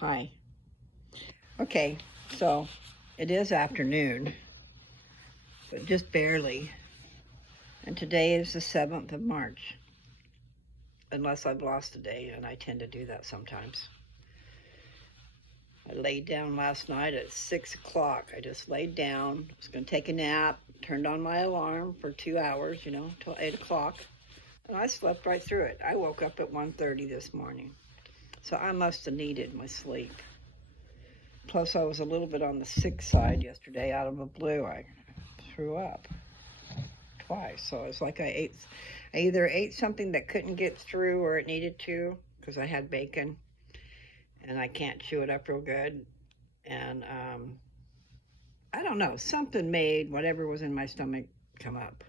Hi. Okay, so it is afternoon, but just barely. And today is the 7th of March, unless I've lost a day, and I tend to do that sometimes. I laid down last night at 6 o'clock. I just laid down, was going to take a nap, turned on my alarm for 2 hours, till 8 o'clock, and I slept right through it. I woke up at 1:30 this morning, so I must have needed my sleep. Plus, I was a little bit on the sick side yesterday. Out of the blue, I threw up twice. So it's like I either ate something that couldn't get through or it needed to because I had bacon and I can't chew it up real good. And I don't know, something made whatever was in my stomach come up.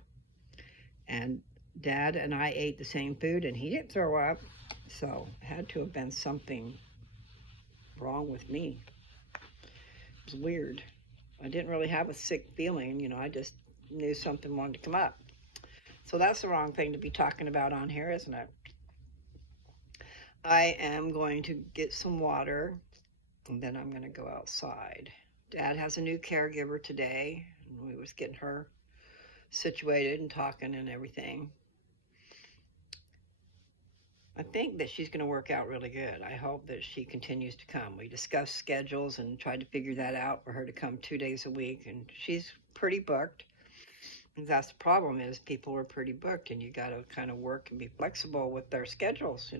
And Dad and I ate the same food and he didn't throw up. So it had to have been something wrong with me. It was weird. I didn't really have a sick feeling, I just knew something wanted to come up. So that's the wrong thing to be talking about on here, isn't it? I am going to get some water and then I'm going to go outside. Dad has a new caregiver today, and we was getting her situated and talking and everything. I think that she's going to work out really good. I hope that she continues to come. We discussed schedules and tried to figure that out for her to come 2 days a week, and she's pretty booked. And that's the problem, is people are pretty booked, and you got to kind of work and be flexible with their schedules.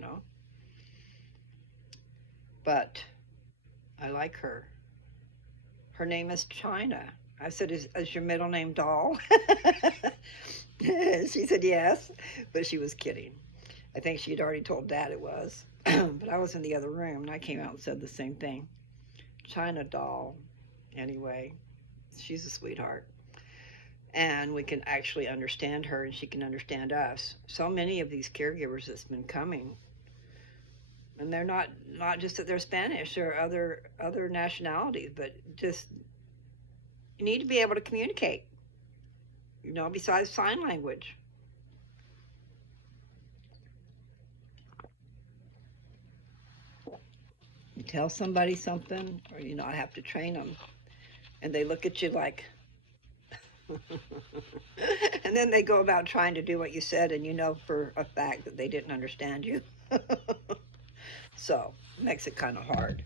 But I like her. Her name is China. I said, is your middle name Doll? She said yes, but she was kidding. I think she had already told Dad it was. But I was in the other room and I came out and said the same thing. China Doll. Anyway, she's a sweetheart. And we can actually understand her and she can understand us. So many of these caregivers that's been coming, and they're not just that they're Spanish or other nationalities, but just you need to be able to communicate, besides sign language. You tell somebody something, or I have to train them, and they look at you like, and then they go about trying to do what you said, and you know for a fact that they didn't understand you. So it makes it kind of hard.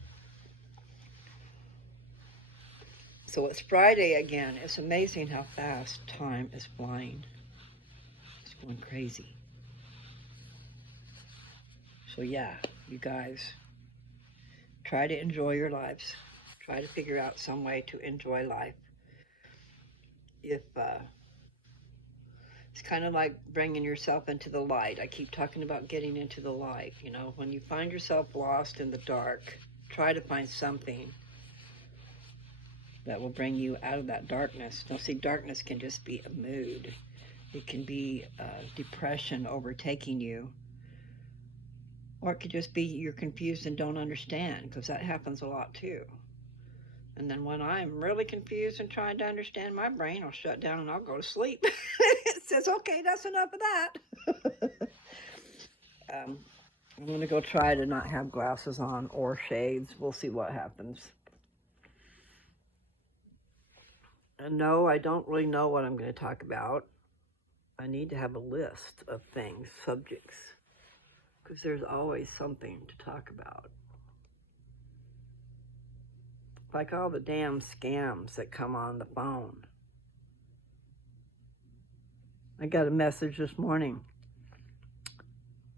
So it's Friday again. It's amazing how fast time is flying. It's going crazy. So yeah, you guys, try to enjoy your lives. Try to figure out some way to enjoy life. If It's kind of like bringing yourself into the light. I keep talking about getting into the light. When you find yourself lost in the dark, try to find something that will bring you out of that darkness. Now, see, darkness can just be a mood. It can be depression overtaking you. Or it could just be you're confused and don't understand, because that happens a lot too. And then when I'm really confused and trying to understand, my brain will shut down and I'll go to sleep. It says, okay, that's enough of that. I'm going to go try to not have glasses on or shades. We'll see what happens. And no, I don't really know what I'm going to talk about. I need to have a list of things, subjects, because there's always something to talk about. Like all the damn scams that come on the phone. I got a message this morning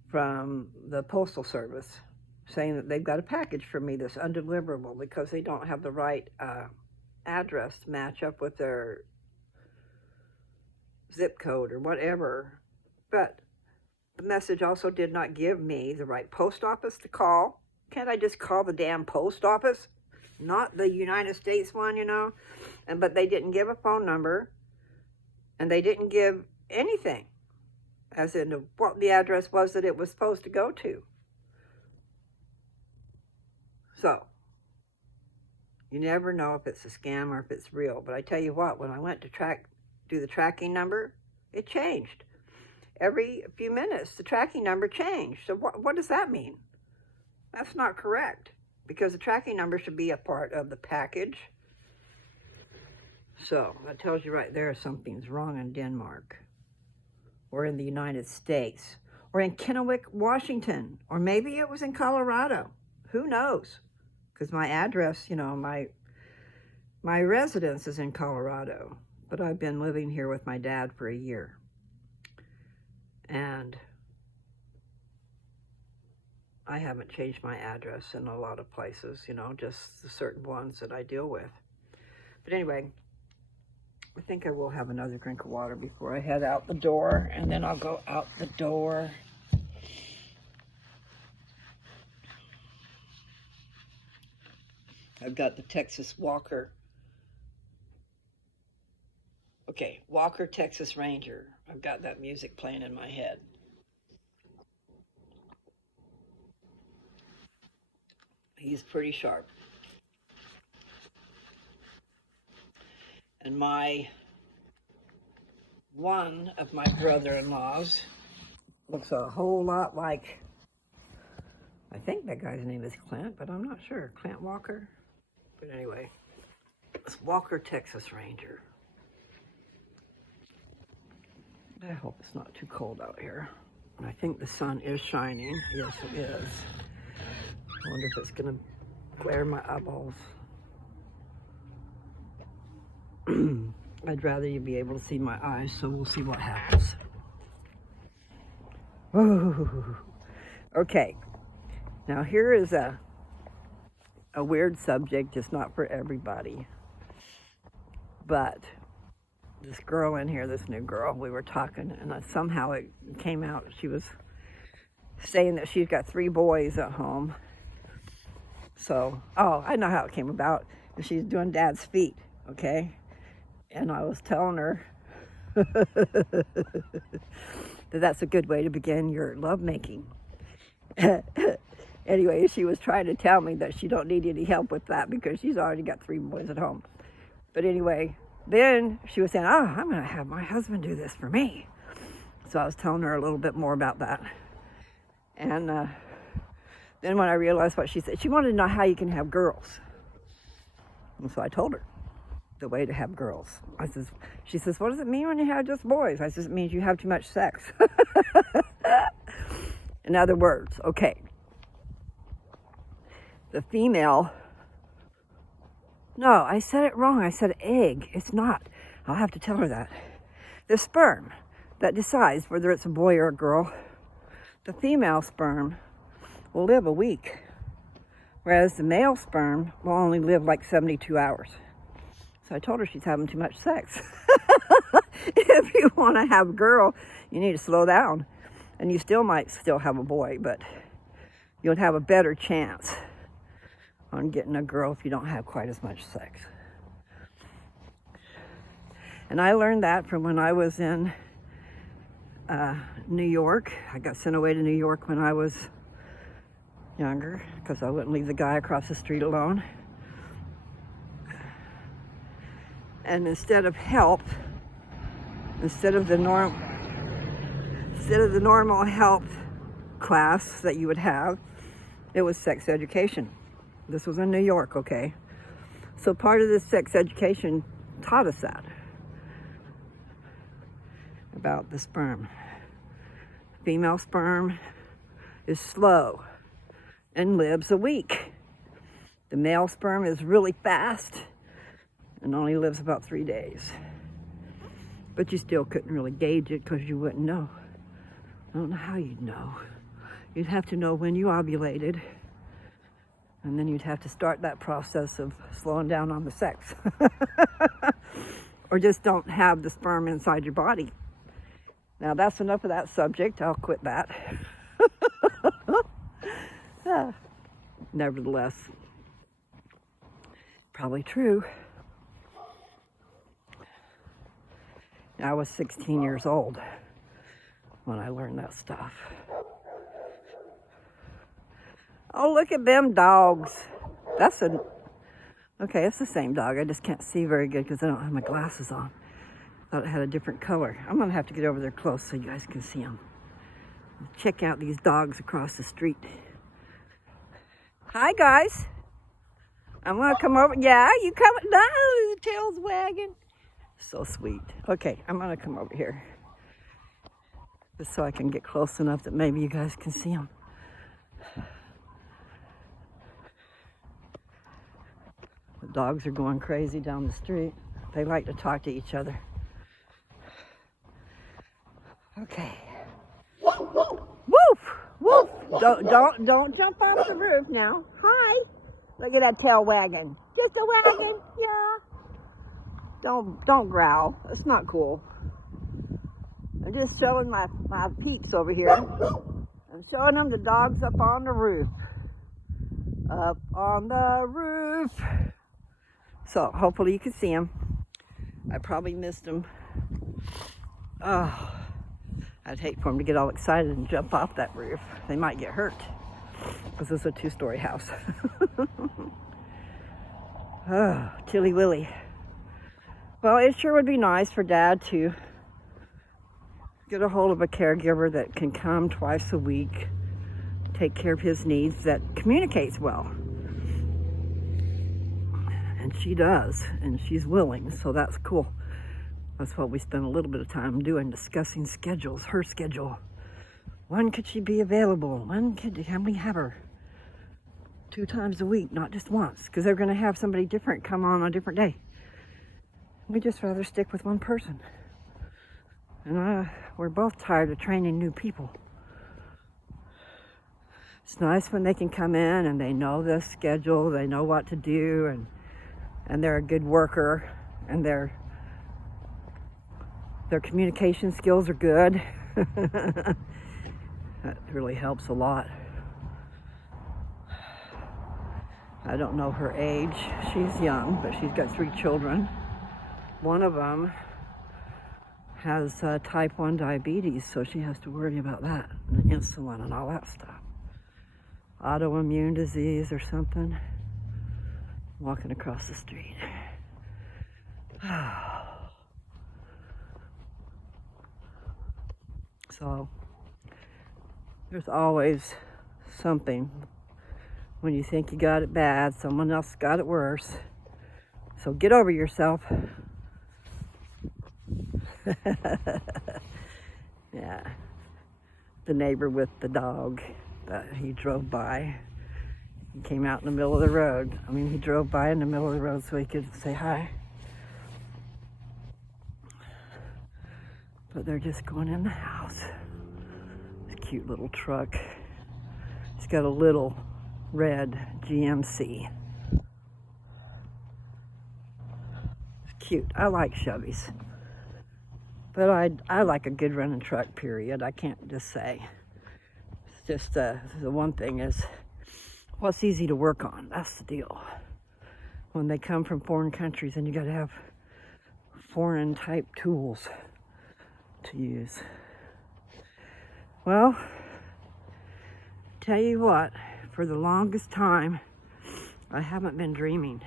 from the Postal Service saying that they've got a package for me that's undeliverable because they don't have the right address to match up with their zip code or whatever. But the message also did not give me the right post office to call. Can't I just call the damn post office? Not the United States one, but they didn't give a phone number, and they didn't give anything as in what the address was that it was supposed to go to. So you never know if it's a scam or if it's real. But I tell you what, when I went to do the tracking number, it changed. Every few minutes, the tracking number changed. So what does that mean? That's not correct. because the tracking number should be a part of the package. So that tells you right there something's wrong in Denmark, or in the United States, or in Kennewick, Washington, or maybe it was in Colorado. Who knows? Because my address, you know, my residence is in Colorado, but I've been living here with my dad for a year. And I haven't changed my address in a lot of places, you know, just the certain ones that I deal with. But anyway, I think I will have another drink of water before I head out the door, and then I'll go out the door. I've got the Texas Walker. Okay, Walker Texas Ranger. I've got that music playing in my head. He's pretty sharp. And one of my brother-in-laws looks a whole lot like, I think that guy's name is Clint, but I'm not sure. Clint Walker? But anyway, it's Walker Texas Ranger. I hope it's not too cold out here. I think the sun is shining. Yes, it is. I wonder if it's gonna glare my eyeballs. I'd rather you be able to see my eyes, so we'll see what happens. Ooh. Okay, now here is a weird subject. It's not for everybody, but this girl in here, this new girl, we were talking, and somehow it came out. She was saying that she's got 3 boys at home. So, oh, I know how it came about. She's doing Dad's feet, okay? And I was telling her that that's a good way to begin your lovemaking. Anyway, she was trying to tell me that she don't need any help with that because she's already got 3 boys at home. But anyway, then she was saying, oh, I'm going to have my husband do this for me. So I was telling her a little bit more about that. And then when I realized what she said, she wanted to know how you can have girls. And so I told her the way to have girls. She says, what does it mean when you have just boys? I says, it means you have too much sex. In other words, okay, the female, no, I said it wrong. I said egg. It's not. I'll have to tell her that. The sperm that decides whether it's a boy or a girl, the female sperm will live a week, whereas the male sperm will only live like 72 hours. So I told her she's having too much sex. If you want to have a girl, you need to slow down. And you still might have a boy, but you'll have a better chance on getting a girl if you don't have quite as much sex. And I learned that from when I was in New York. I got sent away to New York when I was younger because I wouldn't leave the guy across the street alone. And instead of help, instead of the normal health class that you would have, it was sex education. This was in New York, okay? So part of this sex education taught us that about the sperm. Female sperm is slow and lives a week. The male sperm is really fast and only lives about 3 days. But you still couldn't really gauge it because you wouldn't know. I don't know how you'd know. You'd have to know when you ovulated, and then you'd have to start that process of slowing down on the sex. Or just don't have the sperm inside your body. Now that's enough of that subject. I'll quit that. Nevertheless, probably true. I was 16 years old when I learned that stuff. Oh, look at them dogs. Okay, it's the same dog. I just can't see very good because I don't have my glasses on. Thought it had a different color. I'm gonna have to get over there close so you guys can see them. Check out these dogs across the street. Hi, guys. I'm gonna come over. Yeah, you coming? No, the tail's wagging. So sweet. Okay, I'm gonna come over here. Just so I can get close enough that maybe you guys can see him. The dogs are going crazy down the street. They like to talk to each other. Okay. Woof! Woof! Don't jump off the roof now. Hi! Look at that tail wagging. Just a wagging, yeah. Don't growl. That's not cool. I'm just showing my peeps over here. I'm showing them the dogs up on the roof. Up on the roof. So hopefully you can see them. I probably missed them. Oh, I'd hate for them to get all excited and jump off that roof. They might get hurt because it's a 2-story house. Oh, Chilly Willy. Well, it sure would be nice for Dad to get a hold of a caregiver that can come twice a week, take care of his needs, that communicates well. And she does, and she's willing, so that's cool. That's what we spent a little bit of time doing, discussing schedules, her schedule. When could she be available? Can we have her 2 times a week, not just once? Because they're going to have somebody different come on a different day. We just rather stick with one person. And we're both tired of training new people. It's nice when they can come in and they know the schedule, they know what to do, and they're a good worker, and their communication skills are good. That really helps a lot. I don't know her age. She's young, but she's got 3 children. One of them has type 1 diabetes, so she has to worry about that, and insulin and all that stuff. Autoimmune disease or something. Walking across the street. So there's always something. When you think you got it bad, someone else got it worse. So get over yourself. Yeah. The neighbor with the dog that he drove by. He came out in the middle of the road. I mean, he drove by in the middle of the road so he could say hi. But they're just going in the house. This cute little truck. It's got a little red GMC. It's cute. I like Chevys. But I like a good running truck, period. I can't just say. It's just the one thing is, what's easy to work on? That's the deal. When they come from foreign countries, and you got to have foreign type tools to use. Well, tell you what, for the longest time, I haven't been dreaming.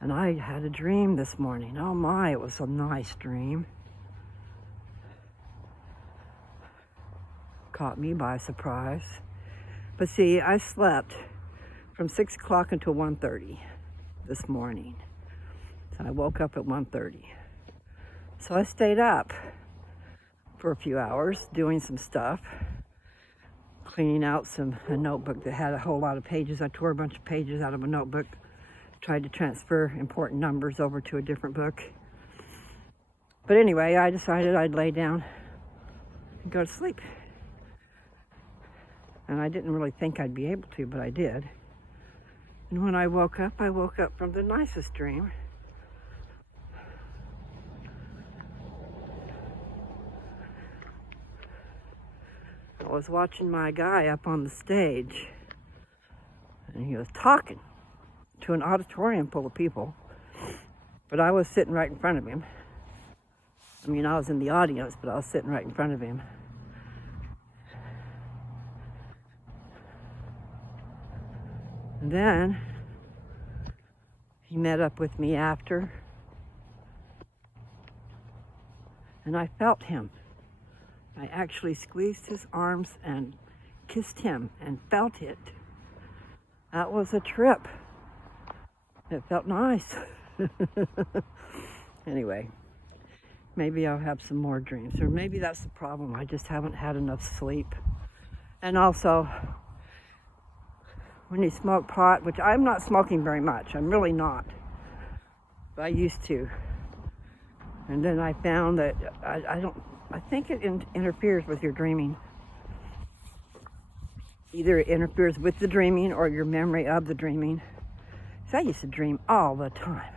And I had a dream this morning. Oh my, it was a nice dream. Caught me by surprise. But see, I slept from 6 o'clock until 1:30 this morning. So I woke up at 1:30. So I stayed up for a few hours doing some stuff. Cleaning out a notebook that had a whole lot of pages. I tore a bunch of pages out of a notebook. Tried to transfer important numbers over to a different book. But anyway, I decided I'd lay down and go to sleep. And I didn't really think I'd be able to, but I did. And when I woke up from the nicest dream. I was watching my guy up on the stage, and he was talking to an auditorium full of people, but I was sitting right in front of him. I mean, I was in the audience, but I was sitting right in front of him. And then he met up with me after, and I felt him. I actually squeezed his arms and kissed him and felt it. That was a trip. It felt nice. Anyway, maybe I'll have some more dreams, or maybe that's the problem. I just haven't had enough sleep. And also, when you smoke pot, which I'm not smoking very much, I'm really not, but I used to. And then I found that I think it interferes with your dreaming. Either it interferes with the dreaming or your memory of the dreaming. So I used to dream all the time.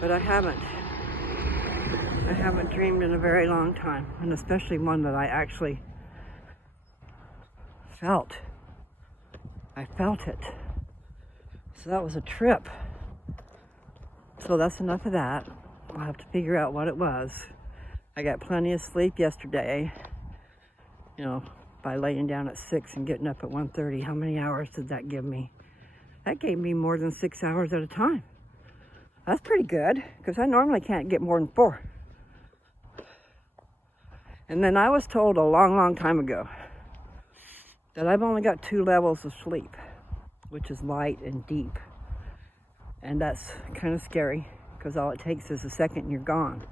But I haven't dreamed in a very long time, and especially one that I actually felt. I felt it. So that was a trip. So that's enough of that. I'll have to figure out what it was. I got plenty of sleep yesterday, you know, by laying down at 6 and getting up at 1:30. How many hours did that give me? That gave me more than 6 hours at a time. That's pretty good, because I normally can't get more than 4. And then I was told a long, long time ago that I've only got 2 levels of sleep, which is light and deep. And that's kind of scary, because all it takes is a second and you're gone.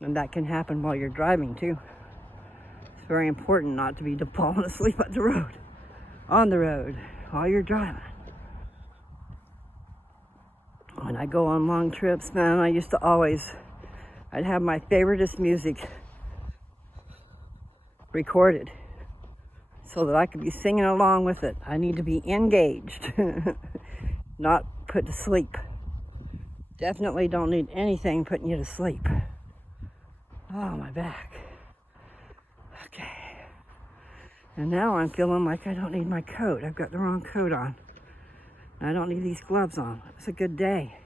And that can happen while you're driving too. It's very important not to be falling asleep on the road, while you're driving. When I go on long trips, man, I used to I'd have my favoriteest music recorded so that I could be singing along with it. I need to be engaged, not put to sleep. Definitely don't need anything putting you to sleep. Oh, my back. Okay. And now I'm feeling like I don't need my coat. I've got the wrong coat on. I don't need these gloves on. It's a good day.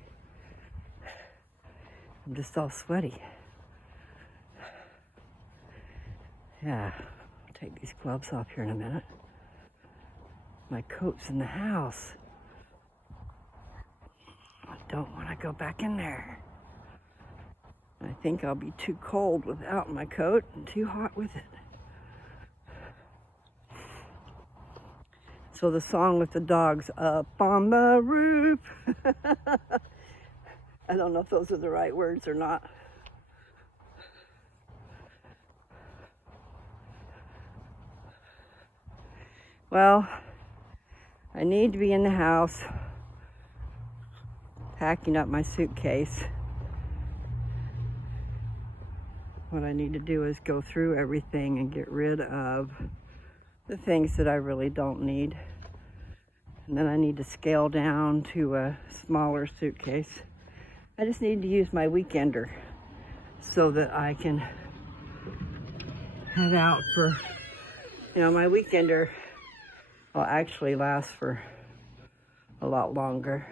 I'm just all sweaty. Yeah, I'll take these gloves off here in a minute. My coat's in the house. I don't want to go back in there. I think I'll be too cold without my coat and too hot with it. So the song with the dogs, Up on the Roof. I don't know if those are the right words or not. Well, I need to be in the house packing up my suitcase. What I need to do is go through everything and get rid of the things that I really don't need. And then I need to scale down to a smaller suitcase. I just need to use my weekender so that I can head out for, my weekender will actually last for a lot longer.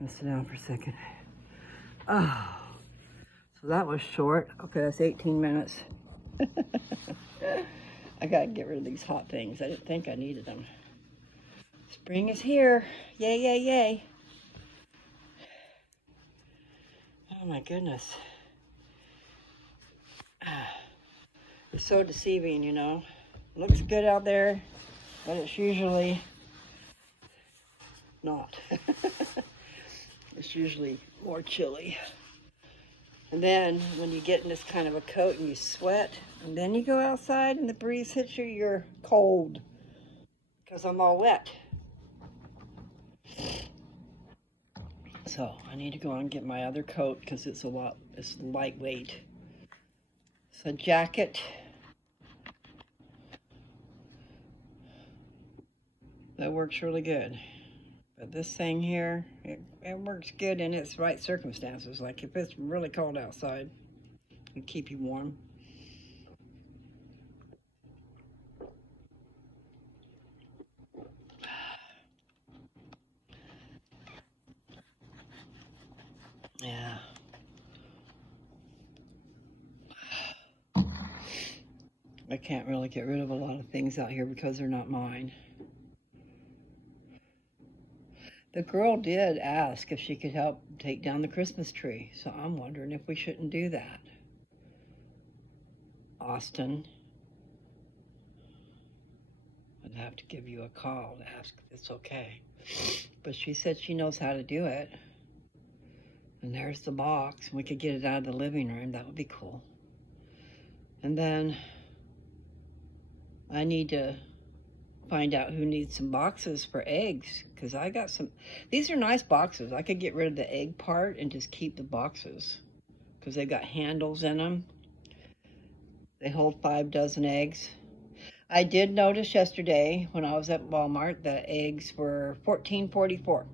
I'm gonna sit down for a second. Oh, so that was short. Okay, that's 18 minutes. I gotta get rid of these hot things. I didn't think I needed them. Spring is here. Yay, yay, yay. Oh my goodness. It's so deceiving, It looks good out there, but it's usually not. It's usually more chilly. And then when you get in this kind of a coat and you sweat, and then you go outside and the breeze hits you, you're cold. Because I'm all wet. So I need to go and get my other coat because it's lightweight. It's a jacket. That works really good. But this thing here, it works good in its right circumstances. Like if it's really cold outside, it'll keep you warm. Yeah. I can't really get rid of a lot of things out here because they're not mine. The girl did ask if she could help take down the Christmas tree, so I'm wondering if we shouldn't do that. Austin. I'd have to give you a call to ask if it's okay. But she said she knows how to do it. And there's the box. We could get it out of the living room. That would be cool. And then I need to find out who needs some boxes for eggs, because I got some. These are nice boxes. I could get rid of the egg part and just keep the boxes because they got handles in them. They hold 5 dozen eggs. I did notice yesterday when I was at Walmart that eggs were $14.44.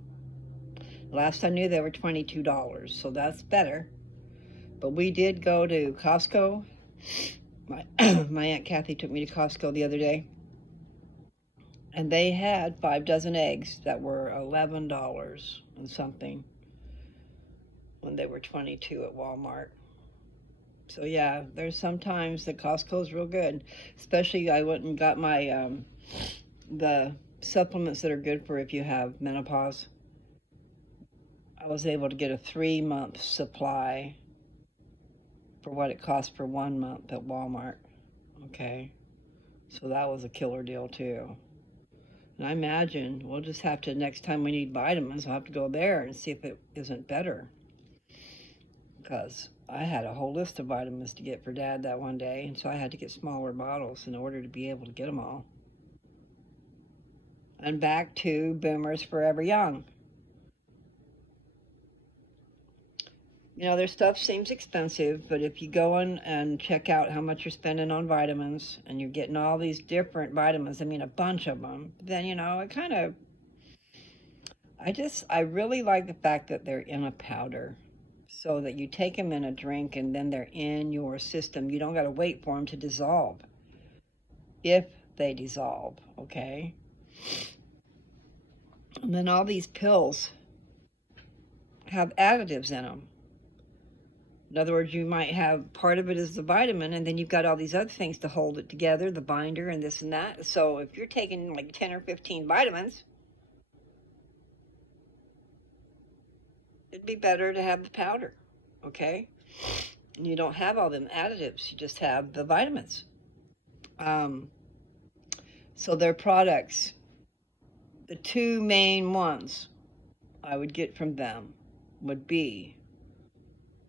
Last I knew they were $22, so that's better. But we did go to Costco. My Aunt Kathy took me to Costco the other day, and they had 5 dozen eggs that were $11 and something when they were $22 at Walmart. So yeah, there's sometimes that Costco's real good. Especially I went and got my the supplements that are good for if you have menopause. I was able to get a 3-month supply for what it cost for 1 month at Walmart. Okay, so that was a killer deal too. And I imagine we'll just have to, next time we need vitamins, we'll have to go there and see if it isn't better. Because I had a whole list of vitamins to get for Dad that one day, and so I had to get smaller bottles in order to be able to get them all. And back to Boomers Forever Young. You know, their stuff seems expensive, but if you go in and check out how much you're spending on vitamins, and you're getting all these different vitamins, I mean a bunch of them, then, you know, it kind of, I really like the fact that they're in a powder, so that you take them in a drink and then they're in your system. You don't got to wait for them to dissolve, if they dissolve, okay? And then all these pills have additives in them. In other words, you might have part of it is the vitamin, and then you've got all these other things to hold it together, the binder and this and that. So if you're taking like 10 or 15 vitamins, it'd be better to have the powder, okay? And you don't have all them additives. You just have the vitamins. So their products, the 2 main ones I would get from them would be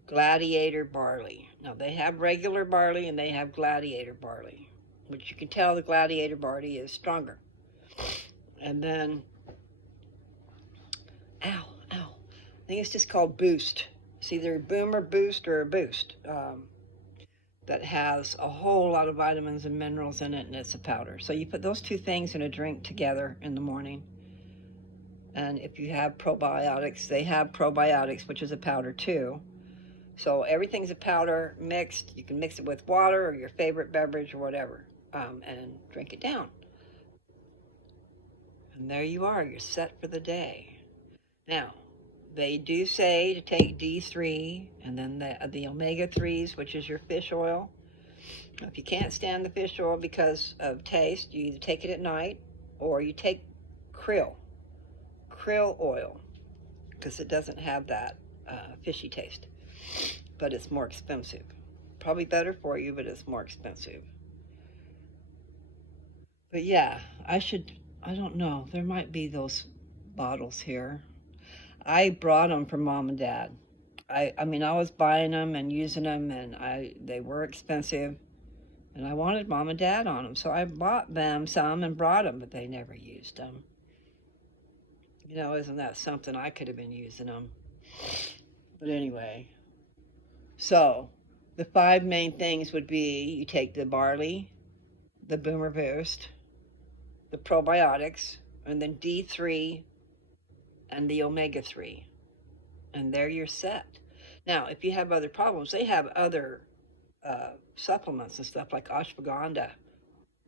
Gladiator barley. Now they have regular barley and they have Gladiator barley, which you can tell the Gladiator barley is stronger. And then, I think it's just called Boost. It's either Boomer Boost or a Boost, that has a whole lot of vitamins and minerals in it, and it's a powder. So you put those 2 things in a drink together in the morning. And if you have probiotics, they have probiotics, which is a powder too. So everything's a powder mixed. You can mix it with water or your favorite beverage or whatever, and drink it down. And there you are. You're set for the day. Now, they do say to take D3 and then the omega-3s, which is your fish oil. If you can't stand the fish oil because of taste, you either take it at night or you take krill oil, because it doesn't have that fishy taste. But it's more expensive. Probably better for you, but it's more expensive. But yeah, I don't know. There might be those bottles here. I brought them for Mom and Dad. I mean, I was buying them and using them, and they were expensive. And I wanted Mom and Dad on them. So I bought them some and brought them, but they never used them. You know, isn't that something? I could have been using them. But anyway. So, the 5 main things would be you take the barley, the Boomer Boost, the probiotics, and then D3 and the omega-3. And there you're set. Now, if you have other problems, they have other supplements and stuff like ashwagandha.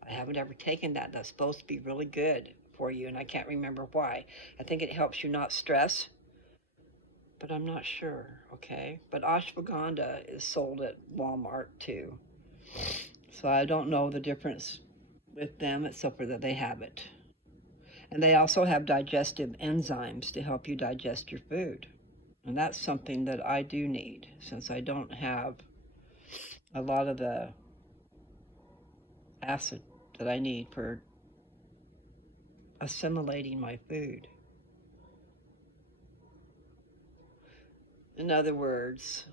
I haven't ever taken that. That's supposed to be really good for you, and I can't remember why. I think it helps you not stress, but I'm not sure, okay? But ashwagandha is sold at Walmart too. So I don't know the difference with them except for that they have it. And they also have digestive enzymes to help you digest your food. And that's something that I do need, since I don't have a lot of the acid that I need for assimilating my food. In other words,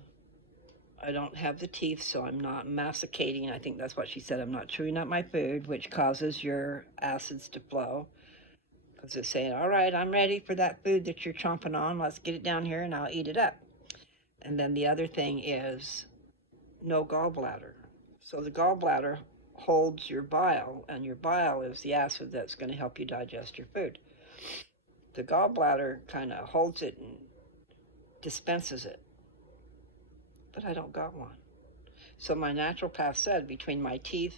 I don't have the teeth, so I'm not masticating. I think that's what she said. I'm not chewing up my food, which causes your acids to flow. Because it's saying, all right, I'm ready for that food that you're chomping on. Let's get it down here and I'll eat it up. And then the other thing is no gallbladder. So the gallbladder holds your bile, and your bile is the acid that's going to help you digest your food. The gallbladder kind of holds it and dispenses it. But I don't got one. So my naturopath said between my teeth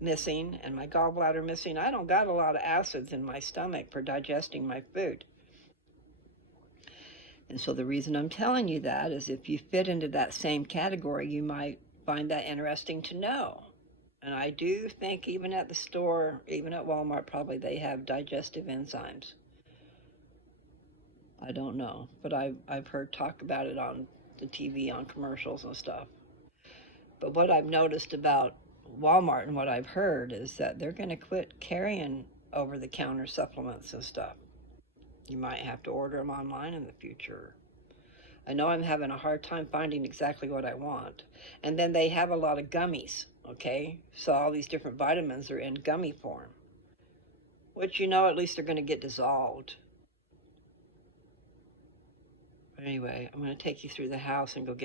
missing and my gallbladder missing, I don't got a lot of acids in my stomach for digesting my food. And so the reason I'm telling you that is if you fit into that same category, you might find that interesting to know. And I do think even at the store, even at Walmart, probably they have digestive enzymes. I don't know, but I've heard talk about it on the TV, on commercials and stuff. But what I've noticed about Walmart and what I've heard is that they're going to quit carrying over-the-counter supplements and stuff. You might have to order them online in the future. I know I'm having a hard time finding exactly what I want. And then they have a lot of gummies, okay? So all these different vitamins are in gummy form, which, you know, at least they're going to get dissolved. But anyway, I'm going to take you through the house and go get